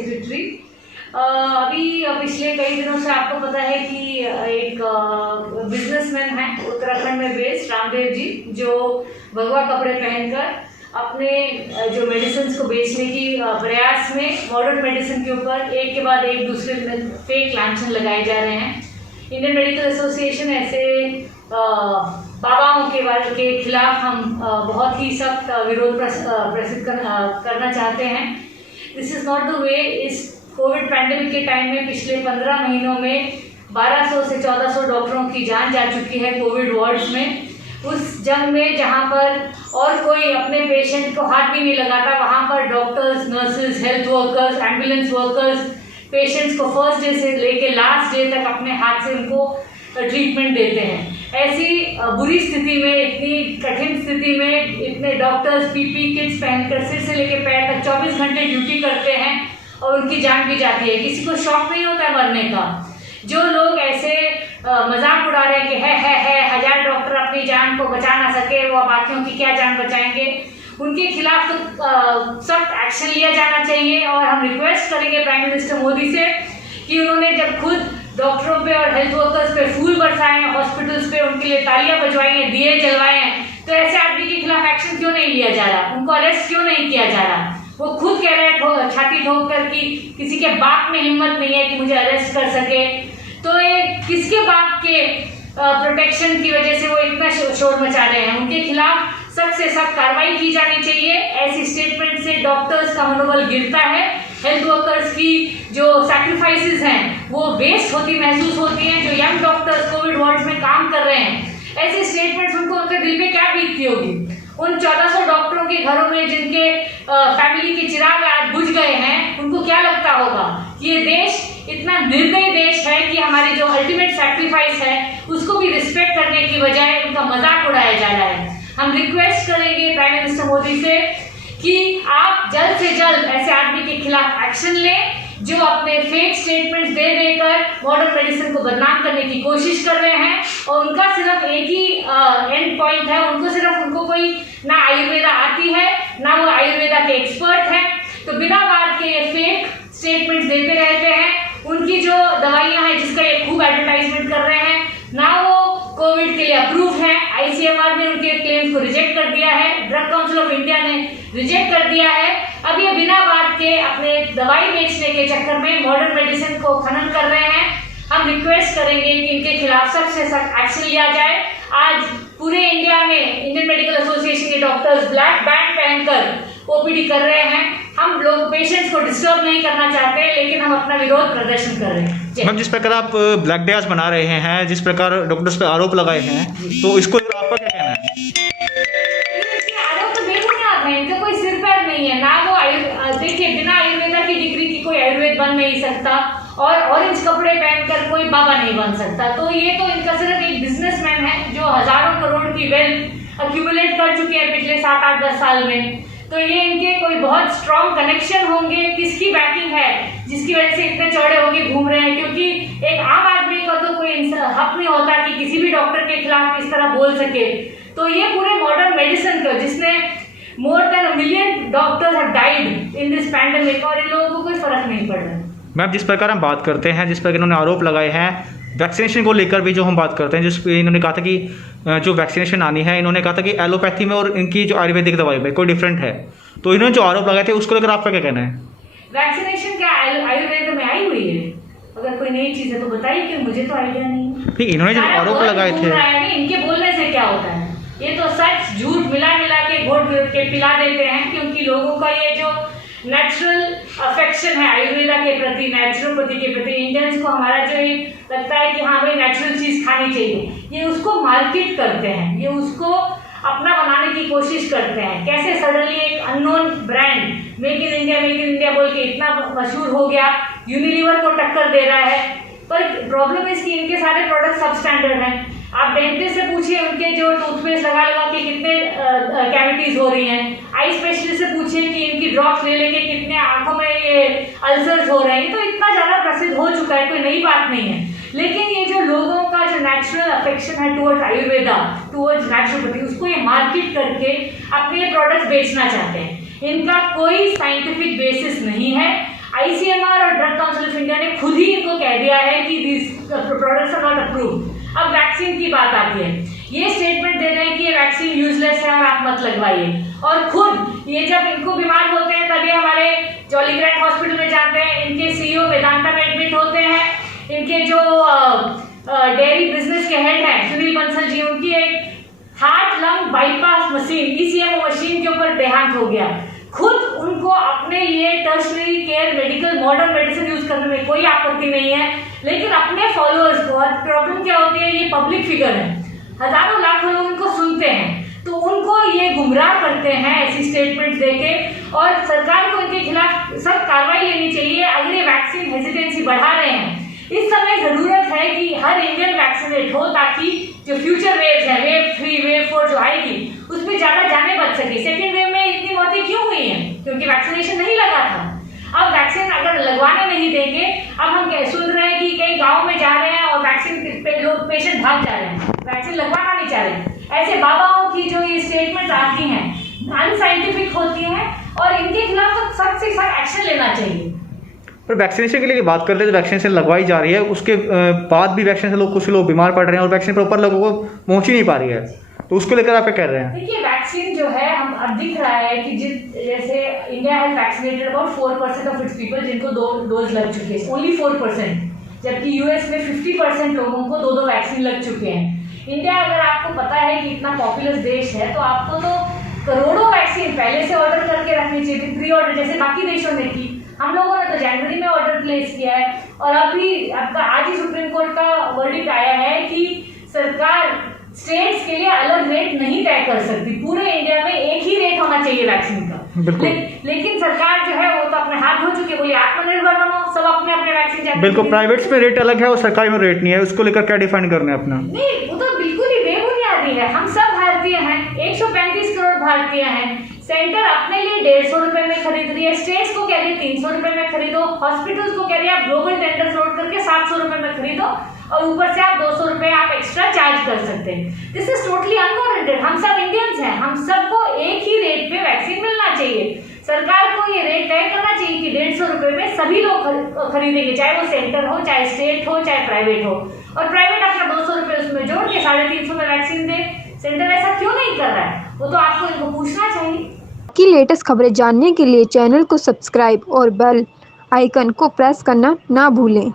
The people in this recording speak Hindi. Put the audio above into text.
सेक्रेटरी। अभी पिछले कई दिनों से आपको पता है कि एक बिजनेसमैन है उत्तराखंड में बेस्ड रामदेव जी, जो भगवा कपड़े पहनकर अपने जो मेडिसिन को बेचने की प्रयास में मॉडर्न मेडिसिन के ऊपर एक के बाद एक दूसरे फेक लांछन लगाए जा रहे हैं। इंडियन मेडिकल एसोसिएशन ऐसे बाबाओं के खिलाफ हम बहुत ही सख्त विरोध प्रसिद्ध करना चाहते हैं। This is not the way. इस कोविड पैंडेमिक के टाइम में पिछले 15 महीनों में 1200 से 1400 डॉक्टरों की जान जा चुकी है कोविड वार्ड्स में। उस जंग में जहां पर और कोई अपने पेशेंट को हाथ भी नहीं लगाता, वहां पर doctors, nurses, health workers, ambulance workers patients को फर्स्ट डे से लेके लास्ट डे तक अपने हाथ से उनको ट्रीटमेंट देते हैं। ऐसी बुरी स्थिति में, इतनी कठिन स्थिति में इतने डॉक्टर्स पीपी किट्स पहनकर सिर से लेकर पैर तक 24 घंटे ड्यूटी करते हैं और उनकी जान भी जाती है। किसी को शौक नहीं होता है मरने का। जो लोग ऐसे मजाक उड़ा रहे हैं कि है 1000 डॉक्टर अपनी जान को बचा ना सके, वो बाकियों की क्या जान बचाएंगे, उनके खिलाफ तो सख्त एक्शन लिया जाना चाहिए। और हम रिक्वेस्ट करेंगे प्राइम मिनिस्टर मोदी से कि उन्होंने जब खुद डॉक्टरों पे और हेल्थ वर्कर्स पे फूल बरसाए हैं, हॉस्पिटल्स पे उनके लिए तालियां बजवाई हैं, दिए जलवाए हैं, तो ऐसे आदमी के खिलाफ एक्शन क्यों नहीं लिया जा रहा, उनको अरेस्ट क्यों नहीं किया जा रहा। वो खुद कह रहे हैं छाती ठोक कर कि किसी के बाप में हिम्मत नहीं है कि मुझे अरेस्ट कर सके। तो ये किसके बाप के प्रोटेक्शन की वजह से वो इतना शोर मचा रहे हैं। उनके खिलाफ सख्त से सख्त कार्रवाई की जानी चाहिए। ऐसी स्टेटमेंट से डॉक्टर्स का मनोबल गिरता है, हेल्थ वर्कर्स की जो सैक्रिफाइसेस हैं वो वेस्ट होती महसूस होती हैं। जो यंग डॉक्टर्स कोविड वार्ड्स में काम कर रहे हैं, ऐसे स्टेटमेंट्स उनको उनके दिल पे क्या बीतती होगी। उन 1400 डॉक्टरों के घरों में जिनके फैमिली के चिराग आज बुझ गए हैं, उनको क्या लगता होगा कि ये देश इतना निर्दयी देश है कि हमारी जो अल्टीमेट सैक्रिफाइस है उसको भी रिस्पेक्ट करने की बजाय उनका मजाक उड़ाया जा रहा है। हम रिक्वेस्ट करेंगे प्राइम मिनिस्टर मोदी से कि आप जल्द से जल्द ऐसे आदमी के खिलाफ एक्शन लें जो अपने फेक स्टेटमेंट्स दे देकर मॉडर्न मेडिसिन को बदनाम करने की कोशिश कर रहे हैं। और उनका सिर्फ एक ही एंड पॉइंट है, उनको कोई ना आयुर्वेदा आती है, ना वो आयुर्वेदा के एक्सपर्ट हैं, तो बिना बात के ये फेक स्टेटमेंट्स देते रहते हैं। उनकी जो दवाइयां हैं जिसका ये खूब एडवर्टाइजमेंट कर रहे हैं, ना वो कोविड के लिए अप्रूव है। आईसीएमआर ने उनके क्लेम्स को रिजेक्ट कर दिया है, ड्रग काउंसिल ऑफ इंडिया ने रिजेक्ट कर दिया है। अब ये बिना बात के अपने दवाई बेचने के चक्कर में मॉडर्न मेडिसिन को खनन कर रहे हैं। हम रिक्वेस्ट करेंगे कि इनके खिलाफ सख्त से सख्त एक्शन लिया जाए। आज पूरे इंडिया में इंडियन मेडिकल एसोसिएशन के डॉक्टर्स ब्लैक बैंड पहनकर ओपीडी कर रहे हैं। हम लोग पेशेंट्स को डिस्टर्ब नहीं करना चाहते, लेकिन हम अपना विरोध प्रदर्शन कर रहे हैं। मैम, जिस प्रकार आप ब्लैक डे आज बना रहे हैं, जिस प्रकार डॉक्टर्स पे आरोप लगाए हैं, तो इसको आपका क्या कहना है? आरोप तो बेबुनियाद है, इनका कोई सिर पैर नहीं है ना। वो देखिए, बिना आयुर्वेदा की डिग्री की कोई आयुर्वेद बन नहीं सकता और ऑरेंज कपड़े पहनकर कोई बाबा नहीं बन सकता। तो ये तो इनका सिर्फ एक बिजनेसमैन है जो हजारों करोड़ की वेल्थ अक्यूमुलेट कर चुके हैं पिछले 7, 8, 10 साल में। तो ये इनके कोई बहुत स्ट्रॉन्ग कनेक्शन होंगे, किसकी बैकिंग है जिसकी वजह से इतने चौड़े होके घूम रहे हैं। क्योंकि एक आम आदमी का तो कोई हक नहीं होता कि किसी भी डॉक्टर के खिलाफ इस तरह बोल सके। तो ये पूरे मॉडर्न मेडिसिन को, जिसने more than 1 million doctors have died in this pandemic, और इन लोगों को कोई फर्क नहीं पड़ रहा है। मैम, जिस प्रकार हम बात करते हैं, जिस प्रकार इन्होंने आरोप लगाए हैं वैक्सीनेशन को लेकर भी, जो हम बात करते हैं, जिस इन्होंने कहा था कि जो वैक्सीनेशन आनी है, इन्होंने कहा था कि एलोपैथी में और इनकी जो आयुर्वेदिक दवाई में कोई डिफरेंट है। तो इन्होंने जो आरोप लगाए थे उसको लेकर आपका क्या कहना है? वैक्सीनेशन क्या आयुर्वेद में आई हुई है? अगर कोई नई चीज है तो बताइए, कि मुझे तो आइडिया नहीं। ठीक, इन्होंने जो आरोप लगाए थे, इनके बोलने से क्या होता है? ये तो सच झूठ मिला के घोट के पिला देते हैं। क्योंकि लोगों का ये जो नेचुरल अफेक्शन है आयुर्वेदा के प्रति, नेचुरोपैथी के प्रति, इंडियंस को हमारा जो ये लगता है कि हाँ भाई नेचुरल चीज खानी चाहिए, ये उसको मार्केट करते हैं, ये उसको अपना बनाने की कोशिश करते हैं। कैसे सडनली एक unknown brand make in India बोल के इतना मशहूर हो गया, यूनिलीवर को टक्कर दे रहा है। पर प्रॉब्लम इसकी, इनके सारे प्रोडक्ट सब स्टैंडर्ड हैं। आप डेंटिस्ट से पूछिए, उनके जो टूथपेस्ट लगा के कितने कैविटीज हो रही हैं। आई स्पेशलिस्ट से पूछिए कि इनकी ड्रॉप्स ले लेके कितने आंखों में ये अल्सर्स हो रहे हैं। तो इतना ज़्यादा प्रसिद्ध हो चुका है, कोई नई बात नहीं है। लेकिन ये जो लोगों का जो नेचुरल अफेक्शन है टुवर्ड्स आयुर्वेदा, टुवर्ड्स नेचुरोपैथी, उसको ये मार्केट करके अपने प्रोडक्ट्स बेचना चाहते हैं। इनका कोई साइंटिफिक बेसिस नहीं है। आईसीएमआर खुद ही इनको कह दिया है कि this products are not approved. अब वैक्सीन की बात आती है, ये स्टेटमेंट दे रहे हैं कि ये वैक्सीन यूजलेस है और आप मत लगवाइए, और खुद ये जब इनको बीमार होते हैं तभी हमारे जॉलीग्रांट हॉस्पिटल में जाते हैं, इनके सीईओ वेदांता में एडमिट होते हैं, इनके जो डेयरी बिजनेस के हेड हैं सुनील बंसल जी, उनकी एक heart lung bypass machine ECMO machine के ऊपर देहांत हो गया। खुद उनको अपने ये tertiary care medical modern medicine use करने में कोई आपत्ति नहीं है, लेकिन अपने फॉलोअर्स को, प्रॉब्लम क्या होती है, ये पब्लिक फिगर है, हजारों लाखों लोग इनको सुनते हैं, तो उनको ये गुमराह करते हैं ऐसी स्टेटमेंट देके, और सरकार को इनके खिलाफ सख्त कार्रवाई लेनी चाहिए। अगर ये वैक्सीन हेजिटेंसी बढ़ा रहे हैं, इस समय जरूरत है कि हर इंडियन वैक्सीनेट हो, ताकि जो फ्यूचर वेव्स है, वेव 3 वेव 4 जो आएगी, उसमें ज्यादा जाने बच सके। सेकेंड वेव में इतनी मौतें क्यों हुई हैं? क्योंकि वैक्सीनेशन नहीं लगा था। अब वैक्सीन अगर लगवाने नहीं देंगे, अब हम सुन रहे हैं कि कई गाँव में जा रहे हैं और वैक्सीन पे लोग पेशेंट भाग जा रहे हैं, वैक्सीन लगवाना नहीं चाह रहे। ऐसे बाबाओं की जो ये स्टेटमेंट आती हैं अनसाइंटिफिक होती हैं, और इनके खिलाफ तो सख्त से सख्त एक्शन लेना चाहिए। पर वैक्सीनेशन के लिए बात करते हैं, जो वैक्सीनेशन लगवाई जा रही है उसके बाद भी वैक्सीन से कुछ लोग बीमार पड़ रहे हैं और वैक्सीन प्रॉपर लोगों को पहुंच ही नहीं पा रही है, तो उसको लेकर आप क्या कह रहे हैं? देखिए, वैक्सीन जो है, हम अब दिख रहा है कि जैसे India has vaccinated about 4% of its people जिनको 2 डोज लग चुके हैं, ओनली 4%, जबकि यूएस में 50% लोगों को 2 वैक्सीन लग चुके हैं। इंडिया, अगर आपको पता है कि इतना पॉपुलस देश है, तो आपको तो करोड़ों वैक्सीन पहले से ऑर्डर करके रखनी चाहिए थी, प्री ऑर्डर, जैसे बाकी देशों ने की। हम लोगों ने तो जनवरी में ऑर्डर प्लेस किया है, और अभी आपका आज ही सुप्रीम कोर्ट का वर्डिक्ट आया है कि सरकार स्टेट्स के लिए अलग रेट नहीं तय कर सकती, पूरे इंडिया में एक ही रेट होना चाहिए वैक्सीन का। लेकिन सरकार जो है वो तो अपने हाथ धो चुकी है, बोली आत्मनिर्भर बनो, सब अपने अपने वैक्सीन। बिल्कुल, प्राइवेट्स में रेट अलग है और सरकारी में रेट नहीं है, उसको लेकर क्या डिफाइन करना है अपना? नहीं, वो तो बिल्कुल ही बेबुनियादी है। हम सब भारतीय हैं, 135 करोड़ भारतीय हैं, सेंटर अपने लिए 150 रुपए में खरीद रही है, स्टेट्स को कह रही है 300 रुपए में खरीदो, हॉस्पिटल्स को कह रही है आप ग्लोबल टेंडर फ्लोट करके 700 रुपए में खरीदो, और ऊपर से आप 200 रुपए आप एक्स्ट्रा चार्ज कर सकते हैं। This is totally unwarranted. हम सब इंडियंस हैं, हम सबको एक ही रेट पे वैक्सीन मिलना चाहिए। सरकार को ये रेट तय करना चाहिए कि 150 रुपए में सभी लोग खरीदेंगे, चाहे वो सेंटर हो, चाहे स्टेट हो, चाहे प्राइवेट हो, और प्राइवेट अपना 200 रुपए उसमें जोड़ के 350 में वैक्सीन दे। सेंटर ऐसा क्यों नहीं कर रहा है? वो तो आपको इनको पूछना चाहिए। की लेटेस्ट खबरें जानने के लिए चैनल को सब्सक्राइब और बेल आइकन को प्रेस करना ना भूलें।